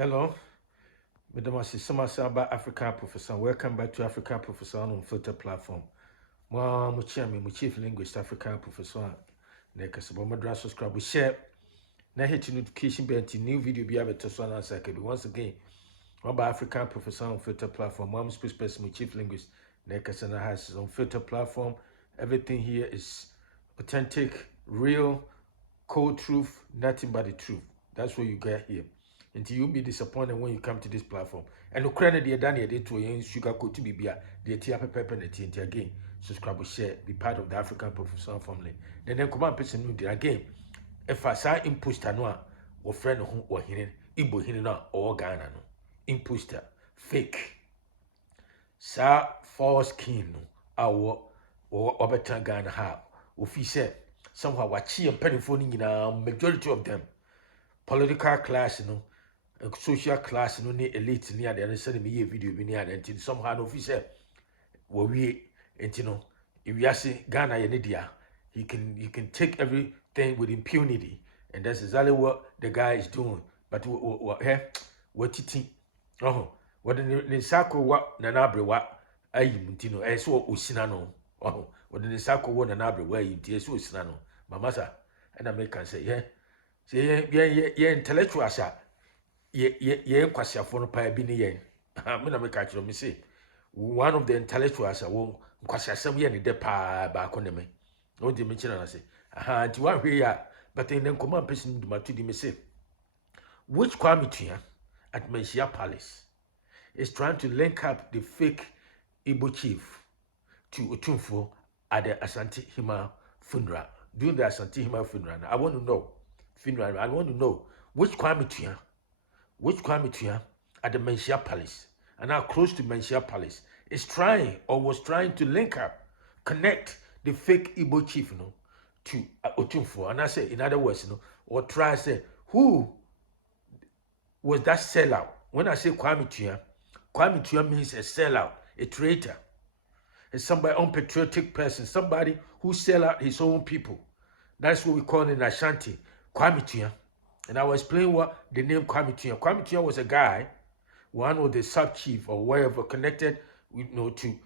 Hello, Madam Sisama Saba Africa Professor. Welcome back to Africa Professor on UnFILTERED platform. My chief linguist Africa Professor. Nekasabo Madras subscribe share. Na hit notification bell to new video be able to so answer once again. About African Professor on UnFILTERED platform. Mom's person, my chief linguist. Nekasana has his UnFILTERED platform. Everything here is authentic, real, cold truth, nothing but the truth. That's what you get here. Until you'll be disappointed when you come to this platform. And the credit they done here, they to sugar coat to be beer, the tea pepper and the tea again. Subscribe, share, be part of the African Professional family. Then come on, person new again. If I say imposter no, or friend who or hidden, Igbo hidden or Ghana no. Imposter, fake. Sa false king no, our or better Ghana ha. Ufi said, somehow wachi and penny phoning in majority of them. Political class, social class, ni elite, near the send me a video, be near the somehow no officer. We and if you say Ghana Yenidia, you can take everything with impunity, and that's exactly what the guy is doing. But what it what the sako what nanabre what ayimutino, as so usinano, what the sako what nanabre where you tears usinano, mamasa, and I make can say, yeah, intellectual sha. Ye nkwasiafo no pa bi ne yen me na me ka kiro me say one of the intellectuals won nkwasiasem ye ne de pa ba ko ne me o di me kira na say nti wa hwe ya but in the command person do matu di me say which Kwame Tuah at Manhyia Palace is trying to link up the fake Igbo chief to Otumfuo at the Asante Hima funeral. During the Asante Hima funeral, I want to know which Kwame Tuah at the Manhyia Palace, and now close to Manhyia Palace, is trying or was trying to link up, connect the fake Igbo chief, to Otumfuo. And I say, in other words, or try to say, who was that sellout? When I say Kwame Tuah means a sellout, a traitor. It's somebody unpatriotic person, somebody who sell out his own people. That's what we call in Ashanti, Kwame Tuah. And I will explain what the name Kwame Tuah. Kwame Tuah was a guy, one of the sub-chief or wherever connected, to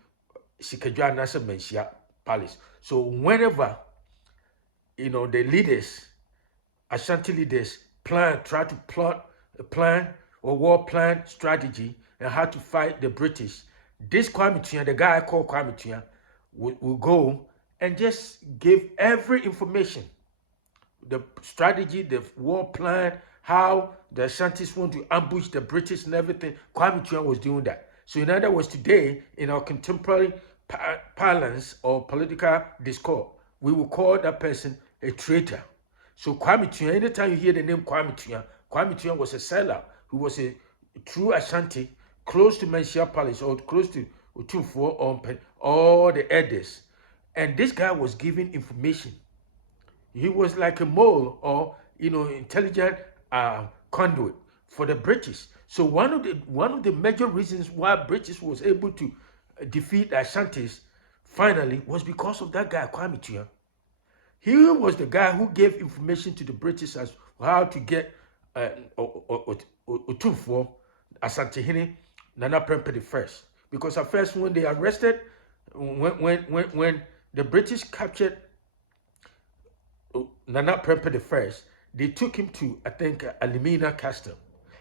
Sikajwa Nasa Manhyia Palace. So whenever, the leaders, Ashanti leaders, try to plot a plan or war plan strategy and how to fight the British, this Kwame Tuah, the guy called Kwame Tuah, will go and just give every information, the strategy, the war plan, how the Ashantis want to ambush the British and everything. Kwame Tuah was doing that. So in other words, today, in our contemporary parlance or political discourse, we will call that person a traitor. So Kwame Tuah, anytime you hear the name Kwame Tuah was a seller who was a true Ashanti, close to Manhyia Palace or close to Otumfuo or all the elders. And this guy was giving information. He was like a mole or intelligent conduit for the British. So one of the major reasons why British was able to defeat the Ashantis finally was because of that guy Kwame Tuah. He was the guy who gave information to the British as how to get Otumfuo, Asantehene, Nana Prempeh the first. Because at first when they arrested, when the British captured Nana Prempeh the first, they took him to, I think, Alimina Castle.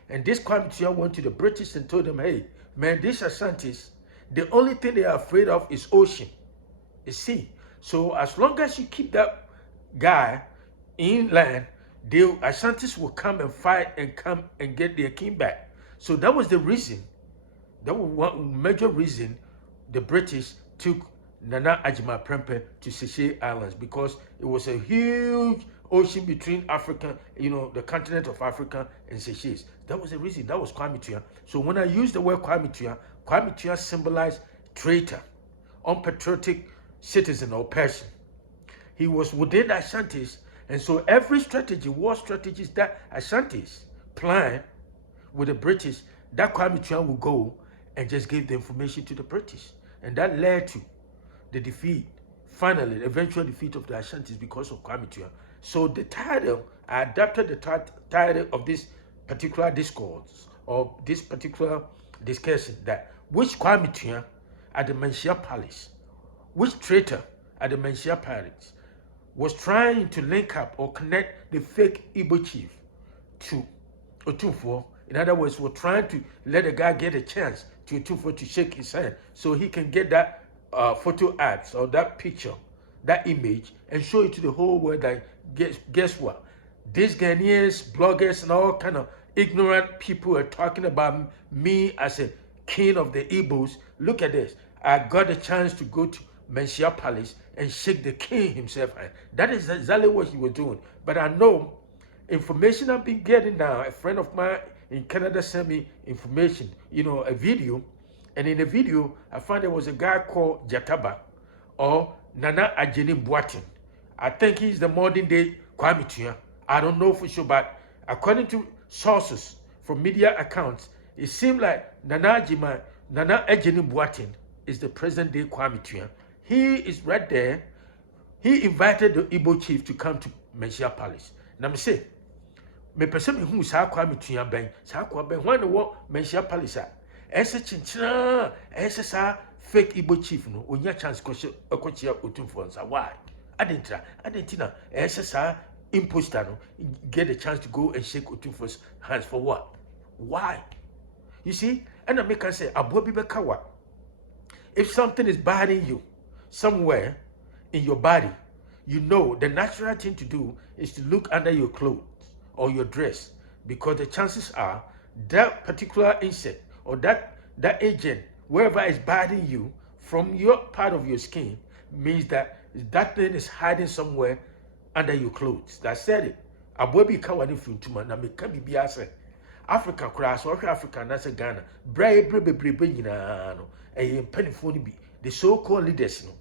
And this Kwame Tuah went to the British and told them, hey, man, these Ashantis, the only thing they are afraid of is ocean, is sea. So as long as you keep that guy inland, the Ashantis will come and fight and come and get their king back. So that was the reason, that was one major reason the British took Nana Ajima Prempeh to Seychelles Islands, because it was a huge ocean between Africa, the continent of Africa and Seychelles. That was the reason. That was Kwame Tuah. So when I use the word Kwame Tuah symbolized traitor, unpatriotic citizen or person. He was within the Ashantis, and so every strategy, war strategies that Ashantis planned with the British, that Kwame Tuah will go and just give the information to the British. And that led to the defeat, finally, the eventual defeat of the Ashantis because of Kwame Tuah. So the title, I adapted the title of this particular discourse or this particular discussion that which Kwame Tuah at the Manhyia Palace, which traitor at the Manhyia Palace was trying to link up or connect the fake Igbo chief to Otumfuo. In other words, we're trying to let the guy get a chance to Otumfuo to shake his hand so he can get that photo ads or that picture, that image, and show it to the whole world that guess what? These Ghanaians, bloggers, and all kind of ignorant people are talking about me as a king of the Igbos. Look at this. I got a chance to go to Manhyia Palace and shake the king himself. That is exactly what he was doing. But I know information I've been getting now. A friend of mine in Canada sent me information, a video. And in the video, I found there was a guy called Jataba or Nana Ajeni Boatin. I think he's the modern day Kwame Tuah. I don't know for sure, but according to sources from media accounts, it seemed like Nana Ajeni Boatin is the present day Kwame Tuah. He is right there. He invited the Igbo chief to come to Manhyia Palace. Now me say, me person me who sa Kwame Tuah ben, sa kwa ben when the Manhyia Palace a. Ese chinchina, ese sa fake Igbo chief no, onya chance kochia Otumfuo nsa. Why? I didn't know. Ese sa imposter no, get a chance to go and shake Otumfuo's hands for what? Why? You see, and I make us say, Abobi Bekawa. If something is bothering you somewhere in your body, the natural thing to do is to look under your clothes or your dress, because the chances are that particular insect or that agent, wherever is bothering you from your part of your skin, means that thing is hiding somewhere under your clothes. That said it. Abobi Kawani Funtuma, na me can be ase. Africa cross or Africa na se Ghana. Brave no. Penifoni be the so-called leaders no.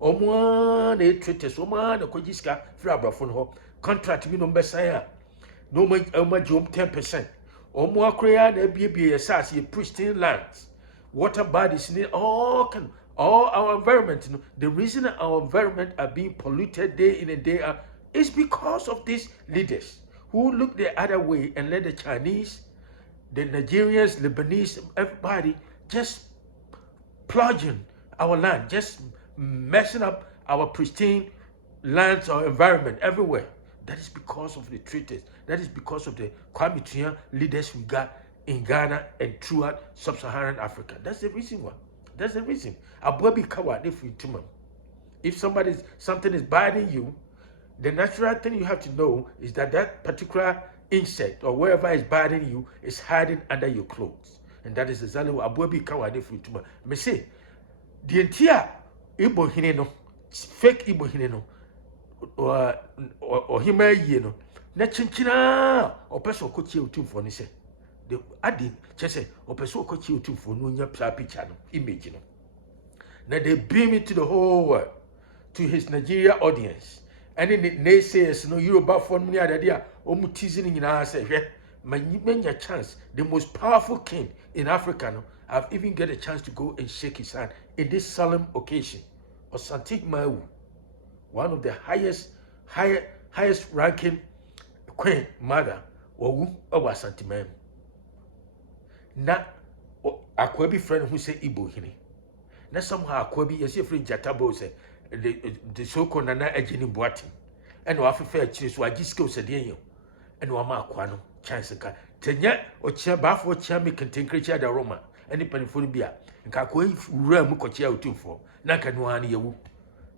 Omo traitors, omo kojiska fra brafon ho. Contract me number say no much 10%. Omo akrea na bie esas ye pristine lands. Water bodies need all our environment. The reason our environment are being polluted day in and day out is because of these leaders who look the other way and let the Chinese, the Nigerians, Lebanese, everybody just plunging our land, just messing up our pristine lands or environment everywhere. That is because of the treaties. That is because of the Kwame Tuah leaders we got in Ghana and throughout sub-Saharan Africa. That's the reason why. That's the reason. Abobi Kawa, if something is bothering you, the natural thing you have to know is that particular insect or wherever is bothering you is hiding under your clothes. And that is exactly what Abobi Kawa me say, the entire Igbo hine no, fake Igbo hine no, or hima ye no, na chinchina, or person kochi Otumfuo ni se. The adi chese, or person kochi Otumfuo no nya picture no, image no. Now they beam it to the whole world, to his Nigeria audience. And in the naysayers, no Yoruba for me idea, teasing in our say, many chance, the most powerful king in Africa, no, I've even get a chance to go and shake his hand in this solemn occasion. Osanti Mau, one of the highest ranking queen mother, or Osanti Mau. Na Akwabi friend who say Igbo hini. Na somehow Akwabi, as your friend Jatabo say, the so-called Nana Ajeni Boatin. And no affair chase so I just go said you. And no Quano, chance ka. Tenya or chia bath or chia me can take creature the Roma, any penifobia, and Kakwe ram cochia Otumfuo. Naka no ani you.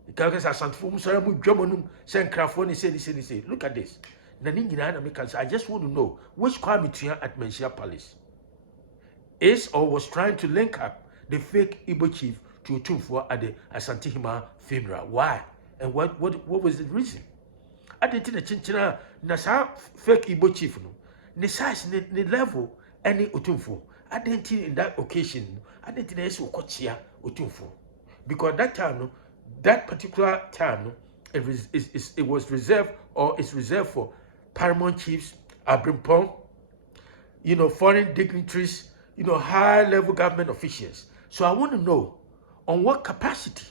The carcass are some form, Saramu Jomonum, San Crafoni say, look at this. Nanina Americans, I just want to know which Kwame Tuah at Manhyia Palace is or was trying to link up the fake Igbo chief to Otumfuo at the Asante Hima funeral. Why? And what was the reason? I didn't chinchina na sa fake Igbo chief no. Ne size ne level any Otumfuo. I didn't in that occasion. I didn't know so kochia Otumfuo. Because that time no, that particular time no, it was reserved or it's reserved for paramount chiefs, Abrimpong, foreign dignitaries, high-level government officials. So I want to know on what capacity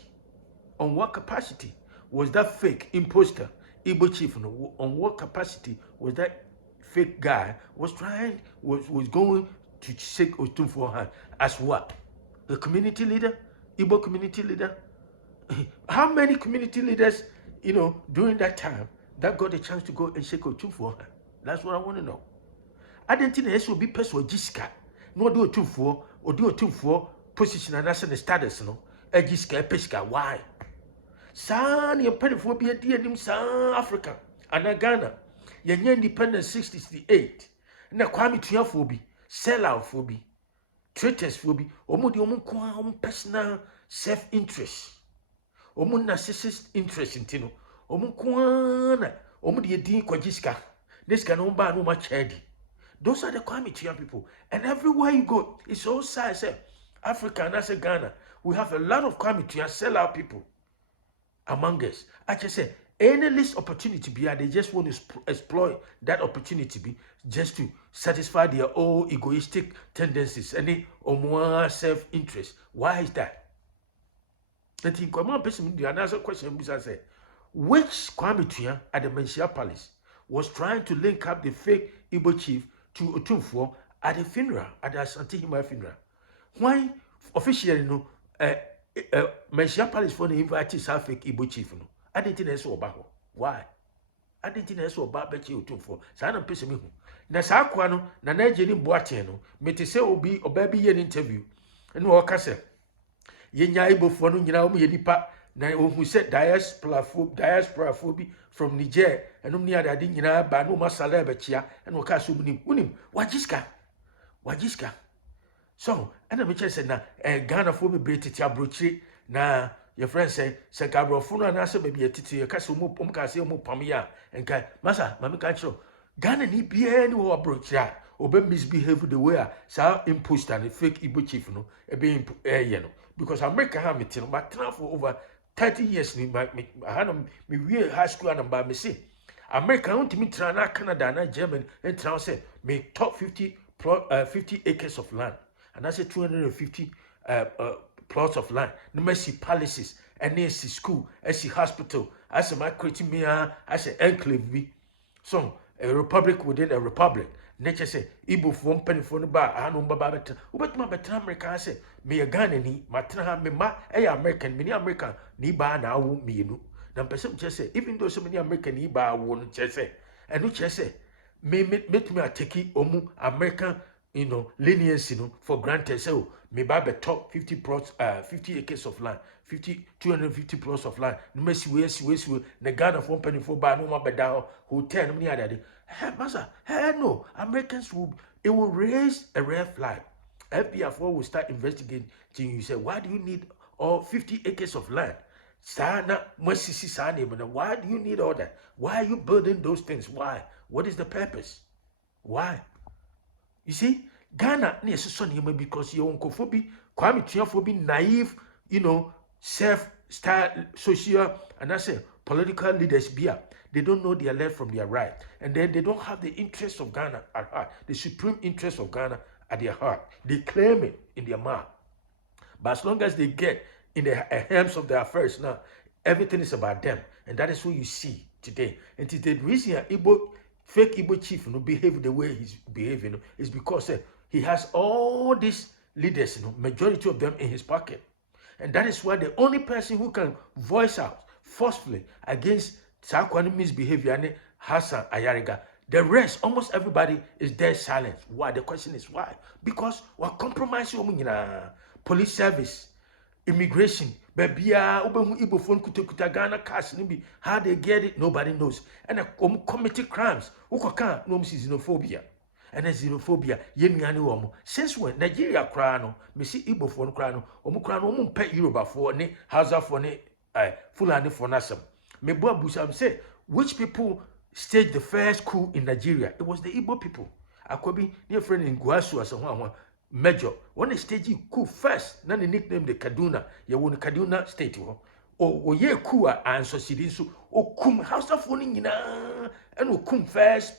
was that fake imposter Igbo chief? On what capacity was that fake guy was going to shake Otumfuo hand as what? The community leader, Igbo community leader. How many community leaders, during that time that got a chance to go and shake Otumfuo hand? That's what I want to know. I didn't think this would be person Jiska. No do Otumfuo or do Otumfuo position and that's the status, no. A Jiska, Pesca. Why? San your pennyful be a dear name San Africa and Ghana. Your independence 68. Na Kwame Tuah phobia, sellout phobia, traitors phobia, omu personal self-interest, omu narcissist interest in tino, omu kwana, omu di edin kwa jiska. This can umba no much heady. Those are the Kwame Tuah people. And everywhere you go, it's all sides. Africa and I say Ghana, we have a lot of Kwame Tuah sellout people among us. I just say, any least opportunity be, they just want to exploit that opportunity be just to satisfy their own egoistic tendencies, any or more self-interest. Why is that? I think one person the another question I say, which Kwame Tuah at the Manhyia Palace was trying to link up the fake Igbo chief to Otumfuo at the funeral, at the Asante funeral? Why officially no Manhyia Palace for the invite is fake Igbo chief no? I didn't think that's about why. I didn't think that's about Betty Otumfuo. So I don't piss me. Na sa kwa no na Jenny Boate no me te say obi oba bi ye interview. And wo ka say ye nya Igbo no nyina wo ye nipa na who said diaspora phobia from Niger and ni ade nyina ba no masala be chia and wo ka so unim wajiska. So and me say na Ghana phobia be tete abrochire na your friend say Kabrofu no na say baby titi you kase um ka say um pam ya enka masa mama ka chiro Ghana ni bia ni wo approach ya obe misbehave the way sa imposter and fake Igbo chief no e be no because America ha metin but try for over 30 years ni me we high school and ba me say America want me try na Canada na Germany and try say me top 50 acres of land and I say 250 plots of land, no mercy palaces, and near school, as hospital, as a my creating me as an enclave. So a republic within a republic. Nature say, Igbo for 1 penny for the bar, I know Babata. But my better America say, me a Ghana ni, Matana, me ma, American, many American, ni ba na won't me no. Then person just say, even though so many American ni ba won't just say, and which say, may make me a take omu American, leniency, for granted. So, me buy the top 50 plots, 50 acres of land, 250 plots of land. No mercy, we the Ghana for 1 penny for bar, no more down, hotel, no near that. Hey, massa, hey, no, Americans will raise a red flag. FBI will start investigating. You say, why do you need all 50 acres of land? Why do you need all that? Why are you building those things? Why? What is the purpose? Why? You see, Ghana is so because your oncophobia, Kwame Tuah phobia, naive, self-style, social, and I say political leaders beer. They don't know their left from their right. And then they don't have the interest of Ghana at heart, the supreme interest of Ghana at their heart. They claim it in their mouth. But as long as they get in the hands of their affairs now, everything is about them. And that is what you see today. And the reason fake Igbo chief behave the way he's behaving is because he has all these leaders, majority of them in his pocket. And that is why the only person who can voice out forcefully against Sakwani misbehavior and Hassan Ayariga, the rest, almost everybody is dead silent. Why? The question is why? Because we're compromising police service, immigration, Igbo phone kuta Ghana cash how they get it, nobody knows. And committed crimes, no xenophobia. And a xenophobia, since when Nigeria crano, me see Igbo phone crano, crano, pet Yoruba for ne, Hausa for ne, Fulani for Nasam. Me boy Busam say, which people staged the first coup in Nigeria? It was the Igbo people. I could be near friend in Guasu as a major. When they staged coup first, then they nicknamed the Kaduna. You won Kaduna state. O ye coup and so Sidisu, o kum house of winning and o kum first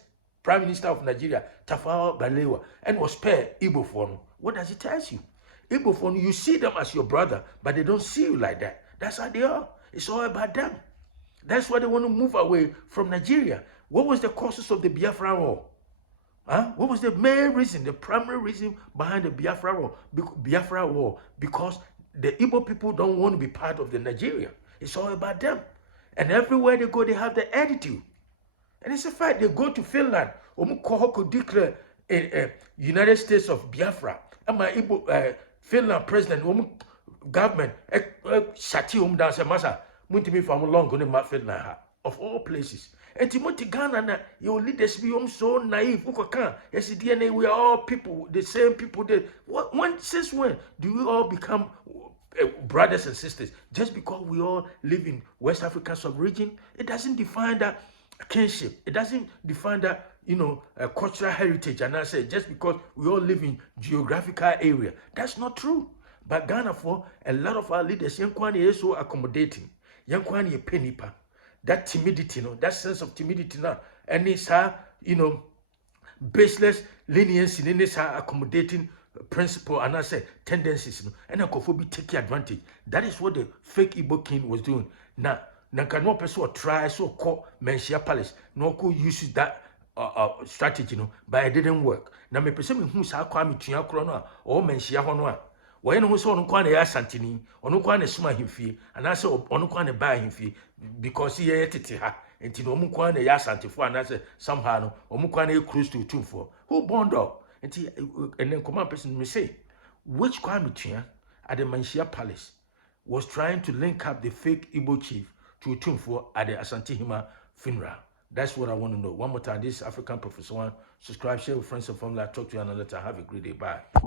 Prime Minister of Nigeria, Tafawa Balewa, and was spared Igbo phone. What does it tell you? Igbo phone, you see them as your brother, but they don't see you like that. That's how they are. It's all about them. That's why they want to move away from Nigeria. What was the causes of the Biafran war? What was the main reason, the primary reason behind the Biafra War? Because the Igbo people don't want to be part of the Nigeria. It's all about them. And everywhere they go, they have the attitude. And it's a fact. They go to Finland. Omukohoko declare United States of Biafra. And my Igbo Finland president, government, shati down say masa. Muntimi from long gonna Finland of all places. And Timothy Ghana na your leaders be so naive. Yes, DNA, we are all people, the same people. Since when do we all become brothers and sisters? Just because we all live in West African sub-region, it doesn't define that kinship. It doesn't define that, cultural heritage. And I say just because we all live in geographical area, that's not true. But Ghana, for a lot of our leaders, Yankwani is so accommodating. Yankwani a penipa. That timidity, that sense of timidity now, and it's baseless leniency, and it's accommodating principle, and I say tendencies, and I could be taking advantage. That is what the fake Igbo king was doing. Now, no person try so called Manhyia Palace, no could use that strategy, but it didn't work. Now, me person who's Kwame Tuah or Manhyia Honoa. Why no so on kwane ya santini, ono kwane suma himfi, and I say ono kwane buy himfi because he tete ha. Enti no mu kwane ya santifo and I say somehow no omu kwane cruise to Otumfuo. Who bond up? Enti and then command person me say which Kwame Tuah at the Manhyia Palace was trying to link up the fake Igbo chief to Otumfuo at the Asante Hima funeral. That's what I want to know. One more time, this is African Professor One. Subscribe, share with friends and family. I'll talk to you another time. Have a great day. Bye.